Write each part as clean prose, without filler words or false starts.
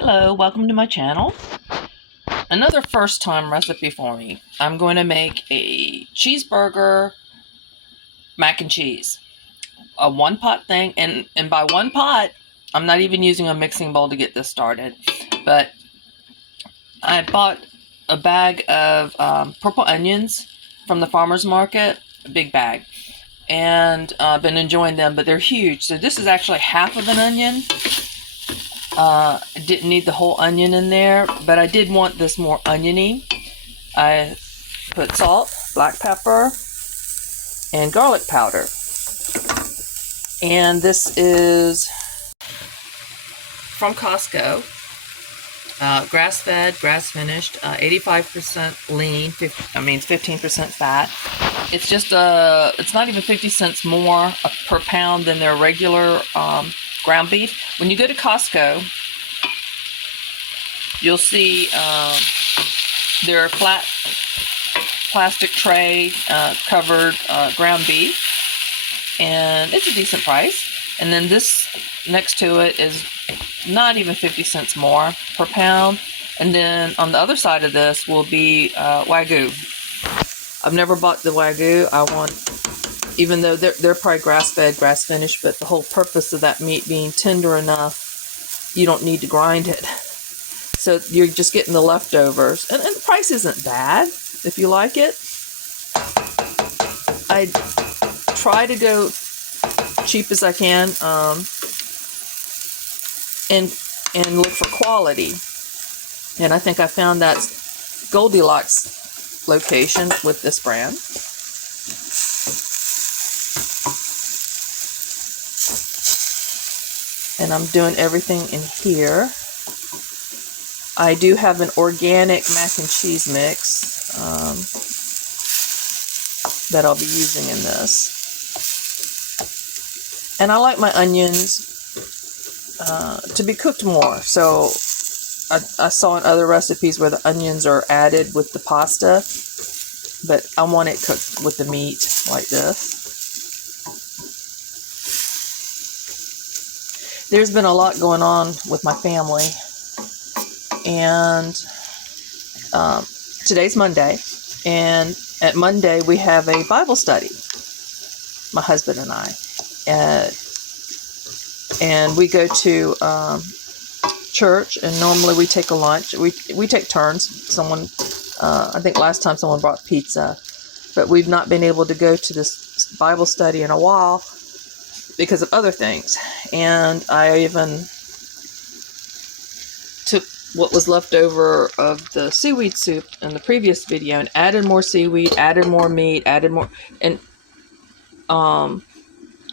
Hello, welcome to my channel. Another first time recipe for me. I'm going to make a cheeseburger mac and cheese. A one pot thing, and by one pot, I'm not even using a mixing bowl to get this started. But I bought a bag of purple onions from the farmer's market, a big bag. And I've been enjoying them, but they're huge. So this is actually half of an onion. I didn't need the whole onion in there, but I did want this more oniony. I put salt, black pepper, and garlic powder. And this is from Costco. Grass-fed, grass-finished, 85% lean, 15% fat. It's just it's not even 50 cents more per pound than their regular ground beef. When you go to Costco, you'll see their flat plastic tray covered ground beef, and it's a decent price. And then this next to it is not even 50 cents more per pound. And then on the other side of this will be Wagyu. I've never bought the Wagyu. I want, even though they're probably grass-fed, grass-finished, but the whole purpose of that meat being tender enough, you don't need to grind it. So you're just getting the leftovers. And the price isn't bad if you like it. I try to go cheap as I can and look for quality. And I think I found that Goldilocks location with this brand. And I'm doing everything in here. I do have an organic mac and cheese mix that I'll be using in this. And I like my onions to be cooked more. So I saw in other recipes where the onions are added with the pasta, but I want it cooked with the meat like this. There's been a lot going on with my family, and today's Monday, and at Monday we have a Bible study, my husband and I, and we go to church, and normally we take a lunch. We take turns. Someone, I think last time someone brought pizza, but we've not been able to go to this Bible study in a while because of other things. And I even took what was left over of the seaweed soup in the previous video and added more seaweed, added more meat, added more, and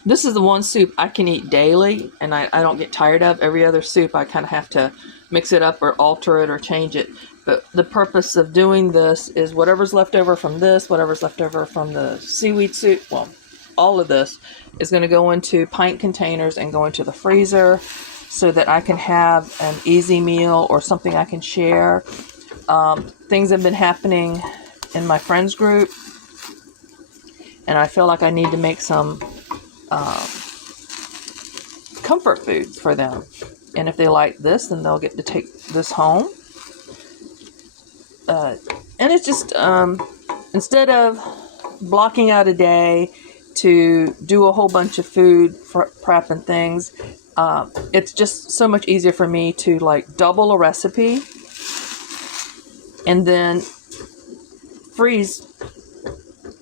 this is the one soup I can eat daily, and I don't get tired of. Every other soup I kind of have to mix it up or alter it or change it. But the purpose of doing this is whatever's left over from this, whatever's left over from the seaweed soup, well, all of this is going to go into pint containers and go into the freezer so that I can have an easy meal or something I can share. Things have been happening in my friends group, and I feel like I need to make some comfort foods for them. And if they like this, then they'll get to take this home. And it's just, instead of blocking out a day to do a whole bunch of food prep and things, it's just so much easier for me to like double a recipe and then freeze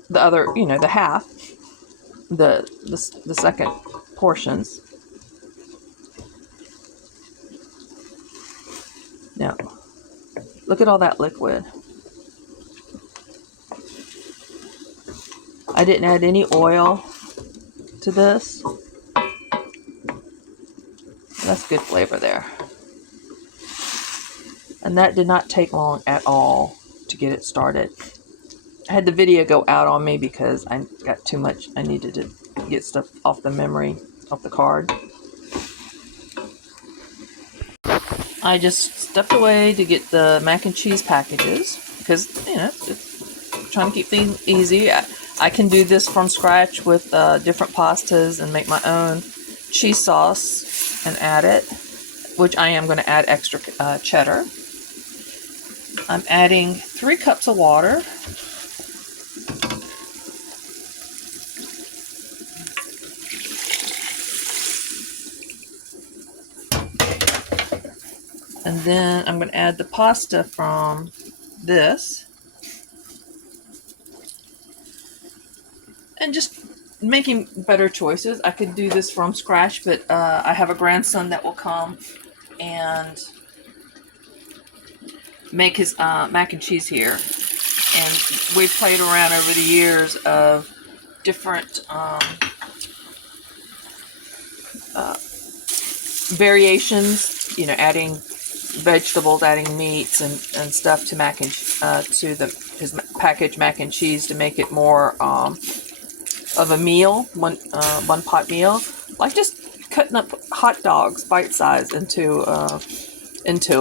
the other, the half, the second portions. Now, look at all that liquid. I didn't add any oil to this. That's good flavor there. And that did not take long at all to get it started. I had the video go out on me because I got too much. I needed to get stuff off the memory, off the card. I just stepped away to get the mac and cheese packages because, it's trying to keep things easy. I can do this from scratch with different pastas and make my own cheese sauce and add it. which I am going to add extra cheddar. I'm adding 3 cups of water. And then I'm going to add the pasta from this. And just making better choices. I could do this from scratch, but I have a grandson that will come and make his mac and cheese here. And we played around over the years of different variations, you know, adding vegetables, adding meats and stuff to mac and to his packaged mac and cheese to make it more of a meal, one pot meal, like just cutting up hot dogs bite size into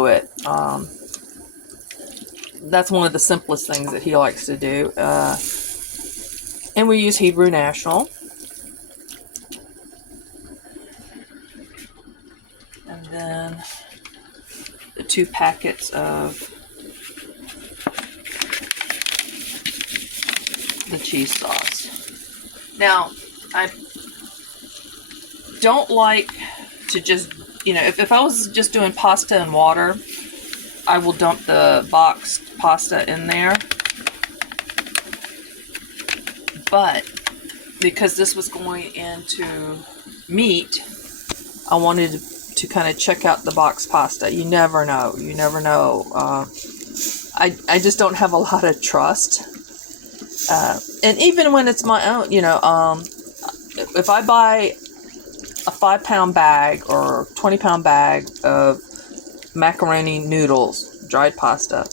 it. That's one of the simplest things that he likes to do. And we use Hebrew National. And then the 2 packets of the cheese sauce. Now, I don't like to just, you know, if I was just doing pasta and water, I will dump the boxed pasta in there. But because this was going into meat, I wanted to kind of check out the boxed pasta. You never know. You never know. I just don't have a lot of trust. And even when it's my own, you know, if I buy a 5-pound bag or 20-pound bag of macaroni noodles, dried pasta,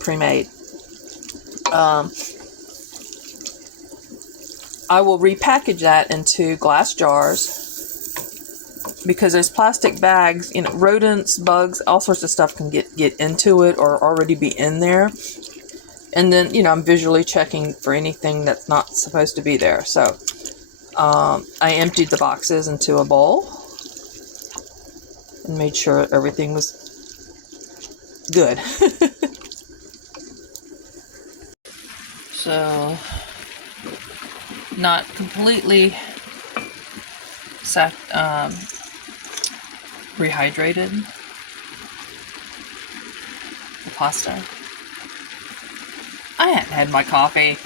pre-made, I will repackage that into glass jars, because there's plastic bags, you know, rodents, bugs, all sorts of stuff can get into it or already be in there. And then, you know, I'm visually checking for anything that's not supposed to be there. So I emptied the boxes into a bowl and made sure everything was good. So, not completely rehydrated, the pasta. I hadn't had my coffee.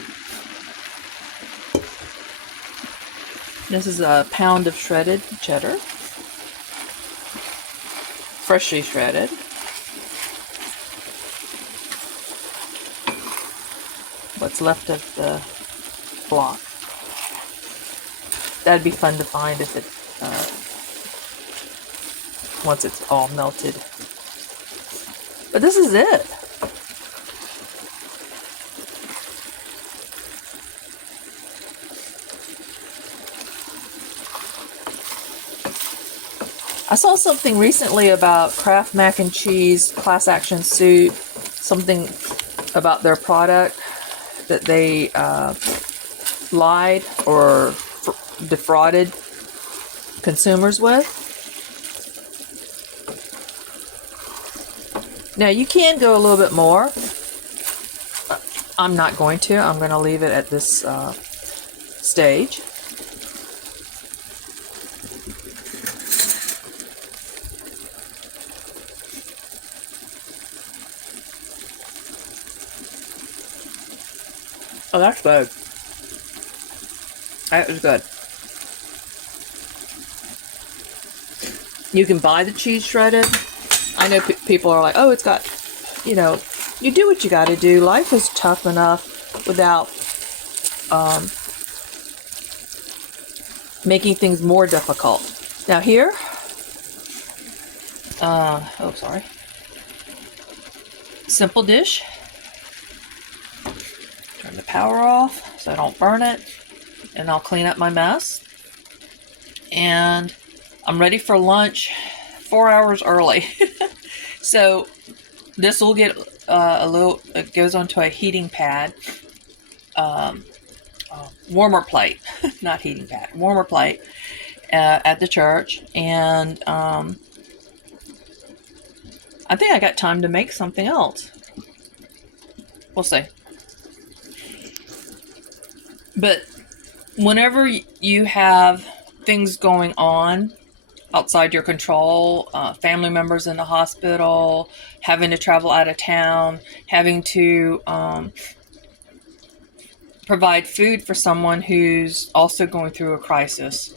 This is a pound of shredded cheddar, freshly shredded. What's left of the block. That'd be fun to find if it once it's all melted. But this is it. I saw something recently about Kraft mac and cheese class action suit, something about their product that they lied or defrauded consumers with. Now you can go a little bit more. I'm not going to. I'm going to leave it at this stage. Oh, that's good. That was good. You can buy the cheese shredded. I know people are like, oh, it's got, you know, you do what you got to do. Life is tough enough without making things more difficult. Now here, oh, sorry. Simple dish. Turn the power off so I don't burn it, and I'll clean up my mess. And I'm ready for lunch 4 hours early. So this will get it goes onto a heating pad, warmer plate, not heating pad, warmer plate at the church. And I think I got time to make something else. We'll see. But whenever you have things going on outside your control, family members in the hospital, having to travel out of town, having to provide food for someone who's also going through a crisis,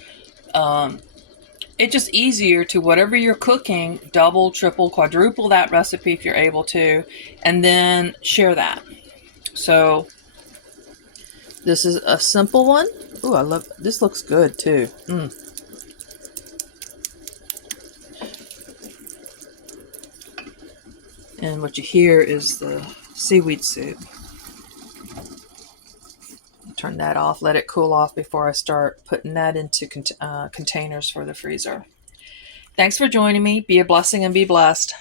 it's just easier to, whatever you're cooking, double, triple, quadruple that recipe if you're able to, and then share that. So this is a simple one. Ooh, I love this. Looks good too. And what you hear is the seaweed soup. Turn that off, let it cool off before I start putting that into containers for the freezer. Thanks for joining me. Be a blessing and be blessed.